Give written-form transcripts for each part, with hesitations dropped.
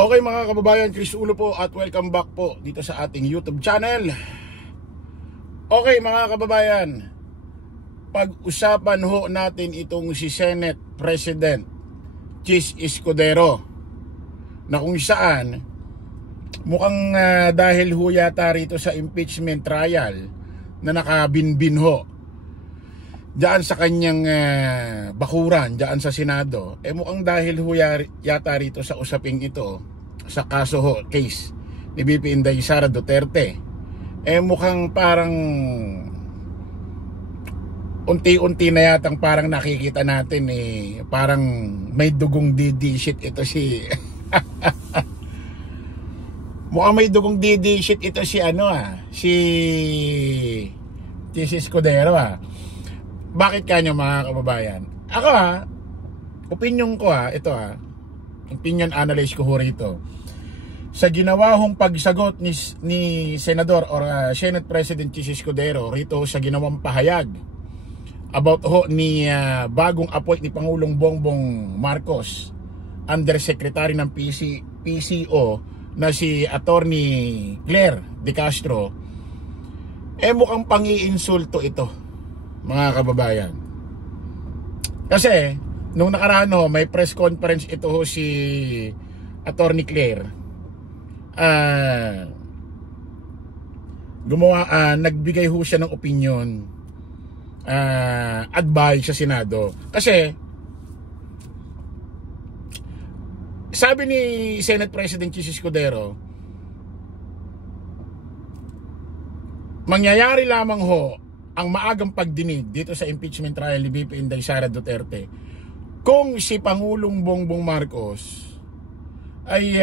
Okay mga kababayan, Chris Ulo po at welcome back po dito sa ating YouTube channel. Okay mga kababayan, pag-usapan ho natin itong si Senate President Chis Escudero na kung saan mukhang dahil ho yata rito sa impeachment trial na nakabinbin ho diyan sa kanyang bakuran diyan sa Senado, mukhang dahil ho yata rito sa usaping ito, sa kaso ho, case ni BP Inday Sara Duterte, mukhang parang unti-unti na yatang parang nakikita natin parang may dugong DD shit ito si mukhang may dugong DD shit ito si si Escudero. Bakit kanyo mga kababayan? Ako opinion ko ito opinion analyst ko rito. Sa ginawa hong pagsagot ni Senador or Senate President Chis Escudero rito sa ginawang pahayag about ni bagong appoint ni Pangulong Bongbong Marcos, Undersecretary ng PCO na si Attorney Claire De Castro, mukhang pang-iinsulto ito mga kababayan. Kasi nung nakaraan may press conference ito si Attorney Claire, nagbigay ho siya ng opinion, advice sa Senado. Kasi sabi ni Senate President Chis Escudero, mangyayari lamang ho ang maagang pagdinig dito sa impeachment trial ni BP Inday Sara Duterte kung si Pangulong Bongbong Marcos ay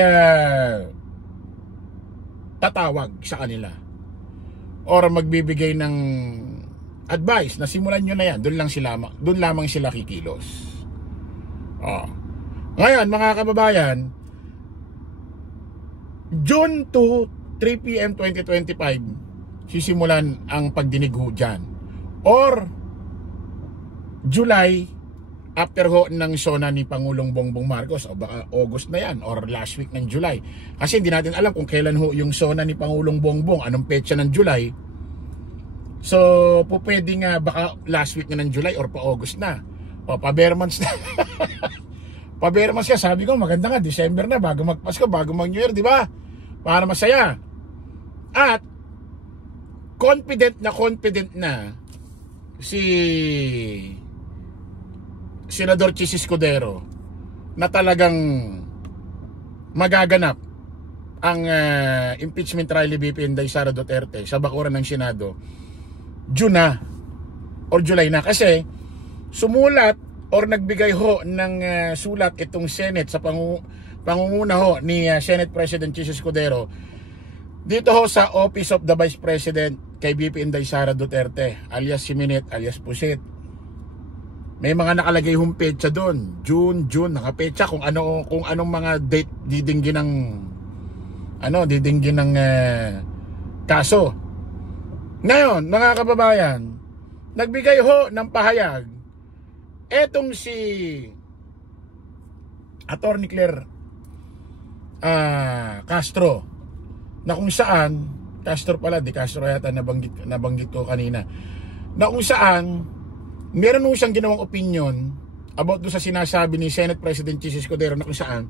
tatawag sa kanila or magbibigay ng advice na simulan nyo na yan, doon lamang sila kikilos. Ngayon mga kababayan, June 2, 3 PM 2025 sisimulan ang pagdinig ho dyan, or July after ho ng SONA ni Pangulong Bongbong Marcos, o baka August na yan or last week ng July, kasi hindi natin alam kung kailan ho yung SONA ni Pangulong Bongbong, anong petsa ng July. So pwede nga baka last week na ng July or pa August na, o pa bare months na pa bare months ka. Sabi ko maganda nga December na, bago magpasko, bago mag New Year, di ba, para masaya. At confident na si Senador Chis Escudero na talagang magaganap ang impeachment trial ni BP Inday Sara Duterte sa bakuran ng Senado June na or July na, kasi sumulat or nagbigay ho ng sulat itong Senate sa pangunguna ho ni Senate President Chis Escudero dito ho sa Office of the Vice President kay BP Inday Sara Duterte alias Siminit alias Pusit. May mga nakalagay hong petsa doon, June, nakapetsa kung anong mga date didinggin ng kaso. Ngayon mga kababayan, nagbigay ho ng pahayag etong si Attorney Claire Castro, na kung saan Castro pala, De Castro yata nabanggit ko kanina, na kung saan meron ho siyang ginawang opinion about do sa sinasabi ni Senate President Chis Escudero, na kung saan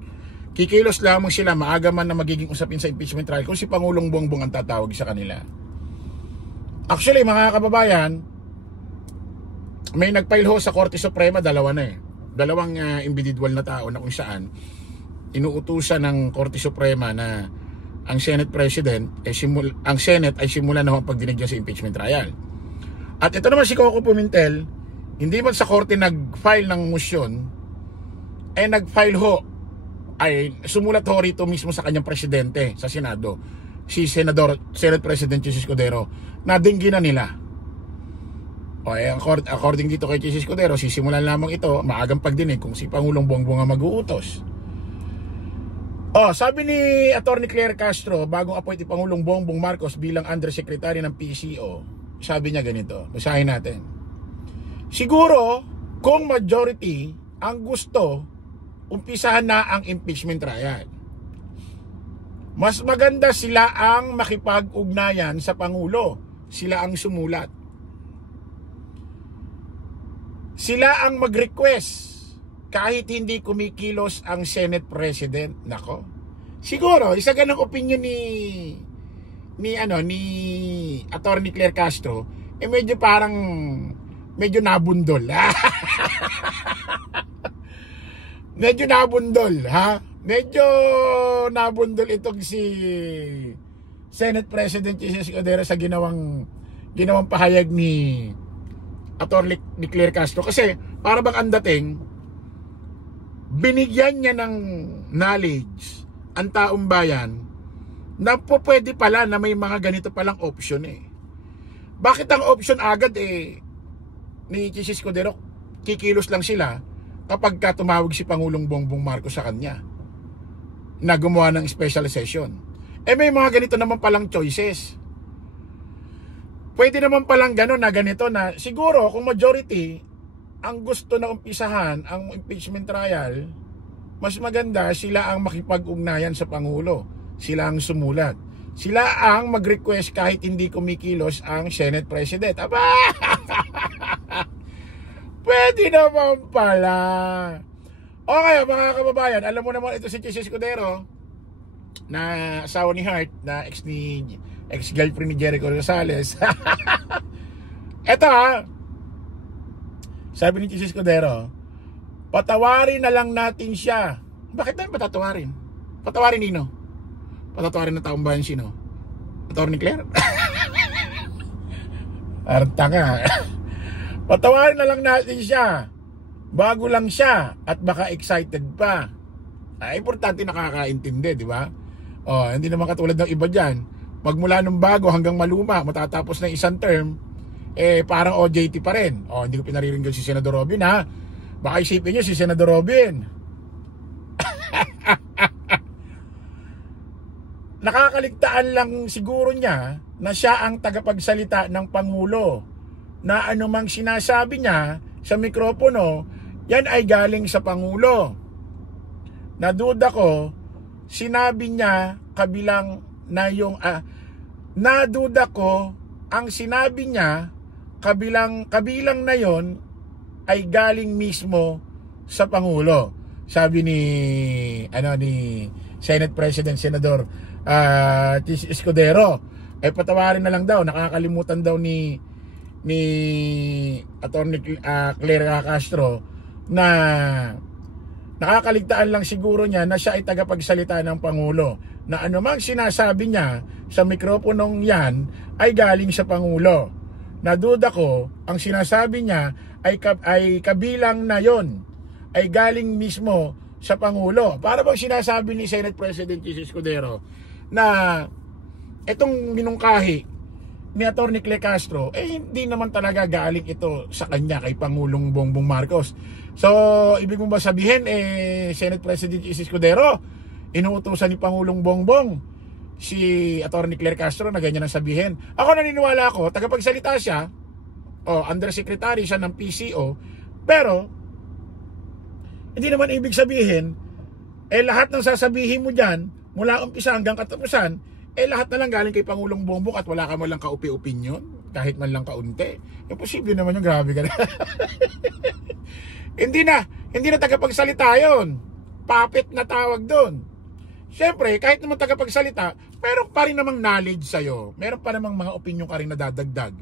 kikilos lamang sila maaga man na magiging usapin sa impeachment trial kung si Pangulong Bongbong ang tatawag sa kanila. Actually mga kababayan, may nagfile ho sa Korte Suprema, dalawang individual na tao na kung saan inuutusan ng Korte Suprema na ang Senate President ang Senate ay simulan na ang pagdinig sa impeachment trial. At ito naman si Coco Pimentel, hindi man sa korte nag-file ng motion, sumulat ho rito mismo sa kanyang presidente sa Senado, si Senate President Chis Escudero, na dingginan nila. According dito kay Chis Escudero, sisimulan lamang ito maagang pagdinig kung si Pangulong Bongbong ang mag-uutos. Sabi ni Attorney Claire Castro, bagong appoint ni Pangulong Bongbong Marcos bilang Undersecretary ng PCO, sabi niya ganito, basahin natin. Siguro, kung majority ang gusto, umpisahan na ang impeachment trial. Mas maganda sila ang makipag-ugnayan sa Pangulo. Sila ang sumulat. Sila ang mag-request kahit hindi kumikilos ang Senate President. Nako. Siguro, isa ganang opinion ni Attorney Claire Castro, medyo nabundol. Medyo nabundol, ha? Medyo nabundol itong si Senate President Jesus Escudero sa ginawang pahayag ni Attorney Claire Castro, kasi para bang ang dating binigyan niya ng knowledge ang taong bayan na po pwede pala na may mga ganito palang option eh. Bakit ang option agad ni Jesus Escudero, kikilos lang sila kapag tumawag si Pangulong Bongbong Marcos sa kanya na gumawa ng special session? May mga ganito naman palang choices. Pwede naman palang gano'n na ganito na siguro kung majority ang gusto na umpisahan ang impeachment trial, mas maganda sila ang makipag-ugnayan sa Pangulo. Sila ang sumulat. Sila ang mag-request kahit hindi kumikilos ang Senate President. Aba! Pwede naman pala. Okay, mga kababayan, alam mo naman ito si Jesus Escudero, na asawa ni Hart, na ex-girlfriend ni Jericho Rosales. Eto sabi ni Jesus Escudero, patawarin na lang natin siya. Bakit namin patatawarin? Patawarin nino? Patatawarin na taong bayan sino? Attorney Claire? Arta ka. Patawarin na lang natin siya. Bago lang siya at baka excited pa. Importante nakakaintindi, di ba? Hindi naman katulad ng iba dyan. Magmula nung bago hanggang maluma, matatapos na isang term, parang OJT pa rin. Hindi ko pinariringgan si Senador Robin, ha? Baka isipin nyo si Senador Robin. Nakakaligtaan lang siguro niya na siya ang tagapagsalita ng Pangulo, na anumang sinasabi niya sa mikropono, yan ay galing sa Pangulo. Naduda ko, sinabi niya kabilang na yung naduda ko ang sinabi niya kabilang na yon ay galing mismo sa Pangulo. Sabi ni Senate President Senador Escudero, patawarin na lang daw, nakakalimutan daw ni Attorney Claire Castro na nakakaligtaan lang siguro niya na siya ay tagapagsalita ng Pangulo, na anumang sinasabi niya sa mikroponong yan ay galing sa Pangulo. Naduda ko, ang sinasabi niya ay kabilang na yon ay galing mismo sa Pangulo. Para bang sinasabi ni Senate President Jesus Escudero na itong minungkahi ni Attorney Claire Castro, hindi naman talaga galing ito sa kanya, kay Pangulong Bongbong Marcos. So, ibig mo ba sabihin, Senate President Jesus Escudero, inuutusan ni Pangulong Bongbong si Attorney Claire Castro na ganyan ang sabihin? Ako naniniwala ako, tagapagsalita siya, undersecretary siya ng PCO, pero hindi naman ibig sabihin, lahat ng sasabihin mo dyan, mula umpisa hanggang katapusan, lahat na lang galing kay Pangulong Bongbong at wala ka man lang kaupi-opinyon, kahit man lang kaunti. Imposible naman yung, grabe ka na. Hindi na tagapagsalita yun. Puppet na tawag doon. Siyempre, kahit naman tagapagsalita, meron pa rin namang knowledge sa'yo. Meron pa namang mga opinyon ka rin na dadagdag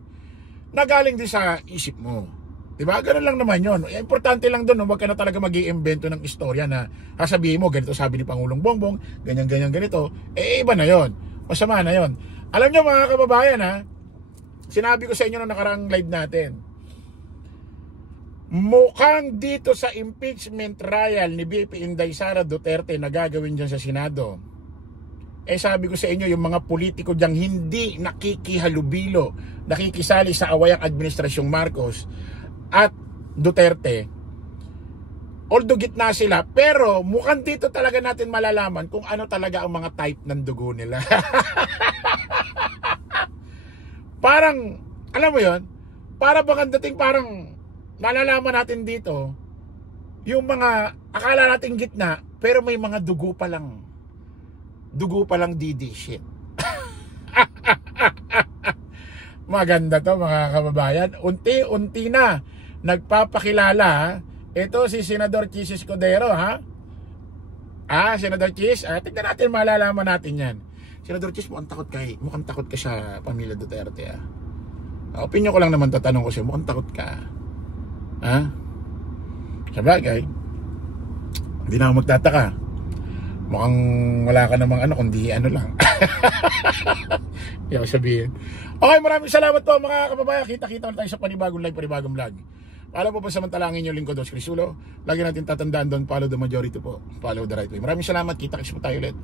na galing din sa isip mo. Diba? Ganun lang naman yun. Importante lang doon, huwag ka na talaga mag-iimbento ng istorya na sasabihin mo, ganito sabi ni Pangulong Bongbong, ganyan, ganito. Iba na yon. Masama na yon. Alam nyo mga kababayan, sinabi ko sa inyo na nakaraang live natin, mukhang dito sa impeachment trial ni BP Inday Sara Duterte na gagawin dyan sa Senado, sabi ko sa inyo, yung mga politiko diyang hindi nakikihalubilo, nakikisali sa awayang administrasyong Marcos at Duterte, although gitna sila, pero mukhang dito talaga natin malalaman kung ano talaga ang mga type ng dugo nila. Parang, alam mo yon, para bang dating parang malalaman natin dito yung mga akala natin gitna, pero may mga dugo pa lang dugo pa lang DD shit. Maganda to mga kababayan. Unti-unti na nagpapakilala. Ito si Senador Chis Escudero, ha? Senador Chis, tignan natin, malalaman natin yan. Senador Chis, mukhang takot ka sa pamilya Duterte, ha? Opinion ko lang naman, tatanong ko siya, mukhang takot ka. Ha? Sabagay, hindi na ako magtataka. Mukhang wala ka namang kundi lang. Hindi ako sabihin. Okay, maraming salamat po mga kababayan. Kita-kita ulit tayo sa panibagong live, panibagong vlog. Paalam po samantalangin yung lingkod, Dos Crisulo. Lagi natin tatandaan doon, follow the majority po. Follow the right way. Maraming salamat. Kita-kits po tayo ulit.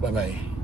Bye-bye.